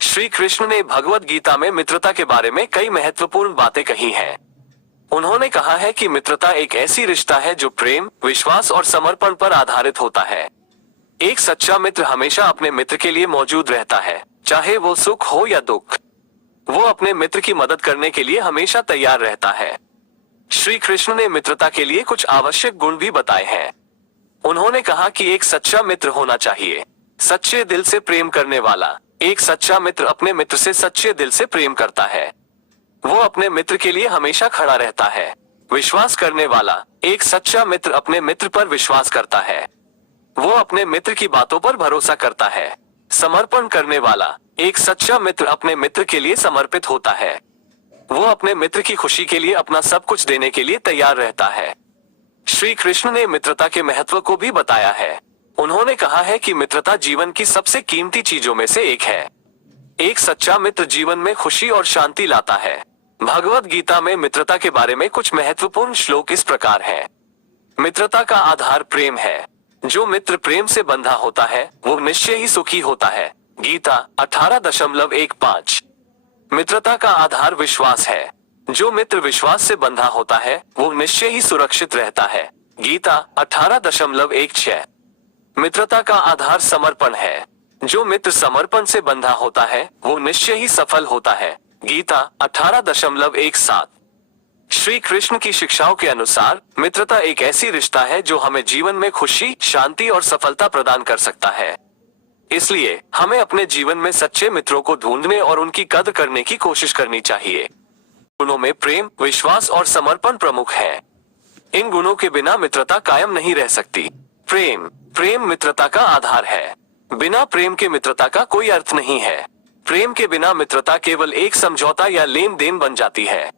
श्री कृष्ण ने भगवत गीता में मित्रता के बारे में कई महत्वपूर्ण बातें कही हैं। उन्होंने कहा है कि मित्रता एक ऐसी रिश्ता है जो प्रेम, विश्वास और समर्पण पर आधारित होता है। एक सच्चा मित्र हमेशा अपने मित्र के लिए मौजूद रहता है, चाहे वो सुख हो या दुख। वो अपने मित्र की मदद करने के लिए हमेशा तैयार रहता है। श्री कृष्ण ने मित्रता के लिए कुछ आवश्यक गुण भी बताए हैं। उन्होंने कहा कि एक सच्चा मित्र होना चाहिए, सच्चे दिल से प्रेम करने वाला। एक सच्चा मित्र अपने मित्र से सच्चे दिल से प्रेम करता है। वो अपने मित्र के लिए हमेशा खड़ा रहता है। विश्वास करने वाला, एक सच्चा मित्र अपने मित्र पर विश्वास करता है। वो अपने मित्र की बातों पर भरोसा करता है। समर्पण करने वाला, एक सच्चा मित्र अपने मित्र के लिए समर्पित होता है। वो अपने मित्र की खुशी के लिए अपना सब कुछ देने के लिए तैयार रहता है। श्री कृष्ण ने मित्रता के महत्व को भी बताया है। उन्होंने कहा है कि मित्रता जीवन की सबसे कीमती चीजों में से एक है। एक सच्चा मित्र जीवन में खुशी और शांति लाता है। भगवत गीता में मित्रता के बारे में कुछ महत्वपूर्ण श्लोक इस प्रकार हैं। मित्रता का आधार प्रेम है। जो मित्र प्रेम से बंधा होता है वो निश्चय ही सुखी होता है। गीता 18.15। मित्रता का आधार विश्वास है। जो मित्र विश्वास से बंधा होता है वो निश्चय ही सुरक्षित रहता है। गीता 18.16। मित्रता का आधार समर्पण है। जो मित्र समर्पण से बंधा होता है वो निश्चय ही सफल होता है। गीता 18.17। श्री कृष्ण की शिक्षाओं के अनुसार मित्रता एक ऐसी रिश्ता है जो हमें जीवन में खुशी, शांति और सफलता प्रदान कर सकता है। इसलिए हमें अपने जीवन में सच्चे मित्रों को ढूंढने और उनकी कद्र करने की कोशिश करनी चाहिए। गुणों में प्रेम, विश्वास और समर्पण प्रमुख है। इन गुणों के बिना मित्रता कायम नहीं रह सकती। प्रेम मित्रता का आधार है। बिना प्रेम के मित्रता का कोई अर्थ नहीं है। प्रेम के बिना मित्रता केवल एक समझौता या लेन देन बन जाती है।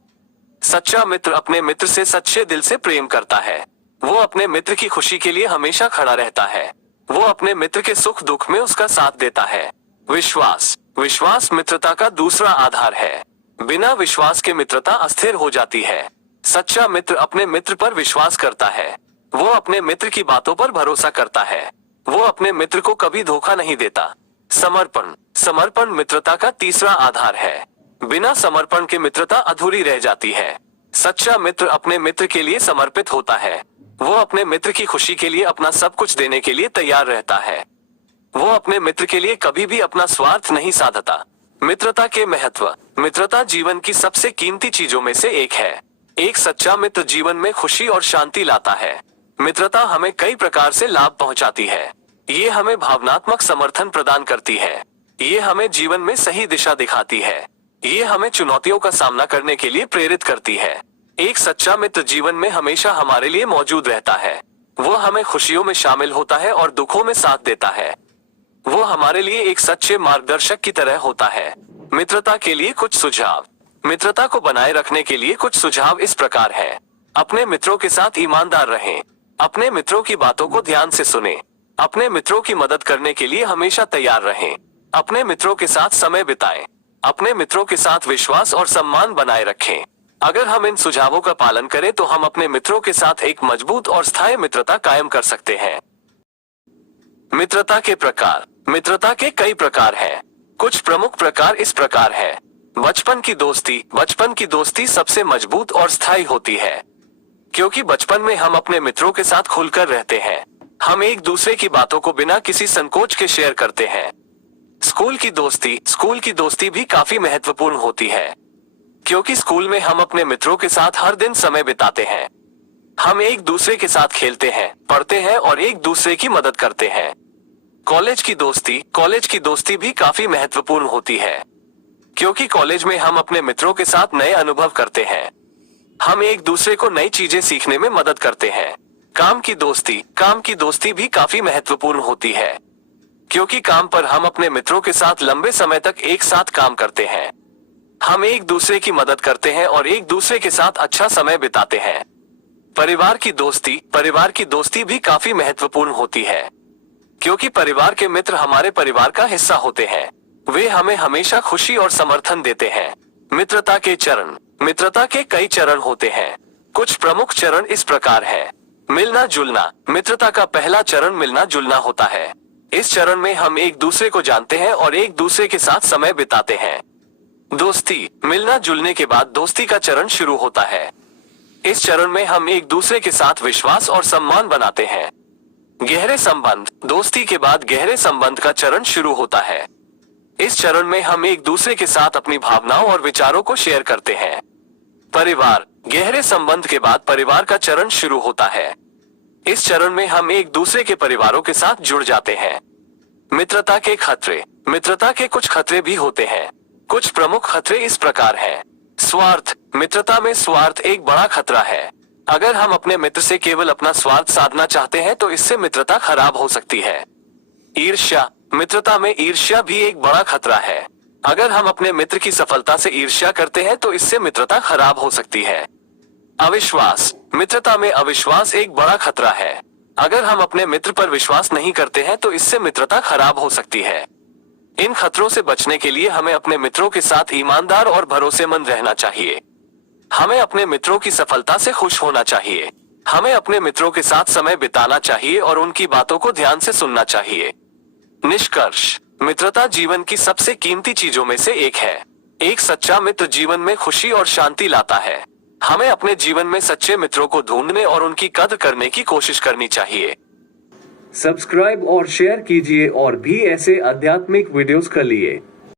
सच्चा मित्र अपने मित्र से सच्चे दिल से प्रेम करता है। वो अपने मित्र की खुशी के लिए हमेशा खड़ा रहता है। वो अपने मित्र के सुख दुख में उसका साथ देता है। विश्वास मित्रता का दूसरा आधार है। बिना विश्वास के मित्रता अस्थिर हो जाती है। सच्चा मित्र अपने मित्र पर विश्वास करता है। वो अपने मित्र की बातों पर भरोसा करता है। वो अपने मित्र को कभी धोखा नहीं देता। समर्पण मित्रता का तीसरा आधार है। बिना समर्पण के मित्रता अधूरी रह जाती है। सच्चा मित्र अपने मित्र के लिए समर्पित होता है। वो अपने मित्र की खुशी के लिए अपना सब कुछ देने के लिए तैयार रहता है। वो अपने मित्र के लिए कभी भी अपना स्वार्थ नहीं साधता। मित्रता के महत्व। मित्रता जीवन की सबसे कीमती चीजों में से एक है। एक सच्चा मित्र जीवन में खुशी और शांति लाता है। मित्रता हमें कई प्रकार से लाभ पहुंचाती है। ये हमें भावनात्मक समर्थन प्रदान करती है। ये हमें जीवन में सही दिशा दिखाती है। ये हमें चुनौतियों का सामना करने के लिए प्रेरित करती है। एक सच्चा मित्र जीवन में हमेशा हमारे लिए मौजूद रहता है। वो हमें खुशियों में शामिल होता है और दुखों में साथ देता है। वो हमारे लिए एक सच्चे मार्गदर्शक की तरह होता है। मित्रता के लिए कुछ सुझाव। मित्रता को बनाए रखने के लिए कुछ सुझाव इस प्रकार है। अपने मित्रों के साथ ईमानदार रहें। अपने मित्रों की बातों को ध्यान से सुनें। अपने मित्रों की मदद करने के लिए हमेशा तैयार रहें। अपने मित्रों के साथ समय बिताएं। अपने मित्रों के साथ विश्वास और सम्मान बनाए रखें। अगर हम इन सुझावों का पालन करें तो हम अपने मित्रों के साथ एक मजबूत और स्थायी मित्रता कायम कर सकते हैं। मित्रता के प्रकार। मित्रता के कई प्रकार हैं। कुछ प्रमुख प्रकार इस प्रकार है। बचपन की दोस्ती सबसे मजबूत और स्थायी होती है, क्योंकि बचपन में हम अपने मित्रों के साथ खुलकर रहते हैं। हम एक दूसरे की बातों को बिना किसी संकोच के शेयर करते हैं। स्कूल की दोस्ती भी काफी महत्वपूर्ण होती है, क्योंकि स्कूल में हम अपने मित्रों के साथ हर दिन समय बिताते हैं। हम एक दूसरे के साथ खेलते हैं, पढ़ते हैं और एक दूसरे की मदद करते हैं। कॉलेज की दोस्ती भी काफी महत्वपूर्ण होती है, क्योंकि कॉलेज में हम अपने मित्रों के साथ नए अनुभव करते हैं। हम एक दूसरे को नई चीजें सीखने में मदद करते हैं। काम की दोस्ती भी काफी महत्वपूर्ण होती है, क्योंकि काम पर हम अपने मित्रों के साथ लंबे समय तक एक साथ काम करते हैं। हम एक दूसरे की मदद करते हैं और एक दूसरे के साथ अच्छा समय बिताते हैं। परिवार की दोस्ती भी काफी महत्वपूर्ण होती है, क्योंकि परिवार के मित्र हमारे परिवार का हिस्सा होते हैं। वे हमें हमेशा खुशी और समर्थन देते हैं। मित्रता के कई चरण होते हैं। कुछ प्रमुख चरण इस प्रकार है। मिलना जुलना। मित्रता का पहला चरण मिलना जुलना होता है। इस चरण में हम एक दूसरे को जानते हैं और एक दूसरे के साथ समय बिताते हैं। दोस्ती, मिलना जुलने के बाद दोस्ती का चरण शुरू होता है। इस चरण में हम एक दूसरे के साथ विश्वास और सम्मान बनाते हैं। गहरे संबंध, दोस्ती के बाद गहरे संबंध का चरण शुरू होता है। इस चरण में हम एक दूसरे के साथ अपनी भावनाओं और विचारों को शेयर करते हैं। परिवार, गहरे संबंध के बाद परिवार का चरण शुरू होता है। इस चरण में हम एक दूसरे के परिवारों के साथ जुड़ जाते हैं। मित्रता के खतरे, मित्रता के कुछ खतरे भी होते हैं। कुछ प्रमुख खतरे इस प्रकार हैं। स्वार्थ, मित्रता में स्वार्थ एक बड़ा खतरा है। अगर हम अपने मित्र से केवल अपना स्वार्थ साधना चाहते हैं तो इससे मित्रता खराब हो सकती है। ईर्ष्या, मित्रता में ईर्ष्या भी एक बड़ा खतरा है। अगर हम अपने मित्र की सफलता से ईर्ष्या करते हैं तो इससे मित्रता खराब हो सकती है। अविश्वास, मित्रता में अविश्वास एक बड़ा खतरा है। अगर हम अपने मित्र पर विश्वास नहीं करते हैं तो इससे मित्रता खराब हो सकती है। इन खतरों से बचने के लिए हमें अपने मित्रों के साथ ईमानदार और भरोसेमंद रहना चाहिए। हमें अपने मित्रों की सफलता से खुश होना चाहिए। हमें अपने मित्रों के साथ समय बिताना चाहिए और उनकी बातों को ध्यान से सुनना चाहिए। निष्कर्ष, मित्रता जीवन की सबसे कीमती चीजों में से एक है। एक सच्चा मित्र जीवन में खुशी और शांति लाता है। हमें अपने जीवन में सच्चे मित्रों को ढूंढने और उनकी कद्र करने की कोशिश करनी चाहिए। सब्सक्राइब और शेयर कीजिए और भी ऐसे आध्यात्मिक वीडियोस के लिए।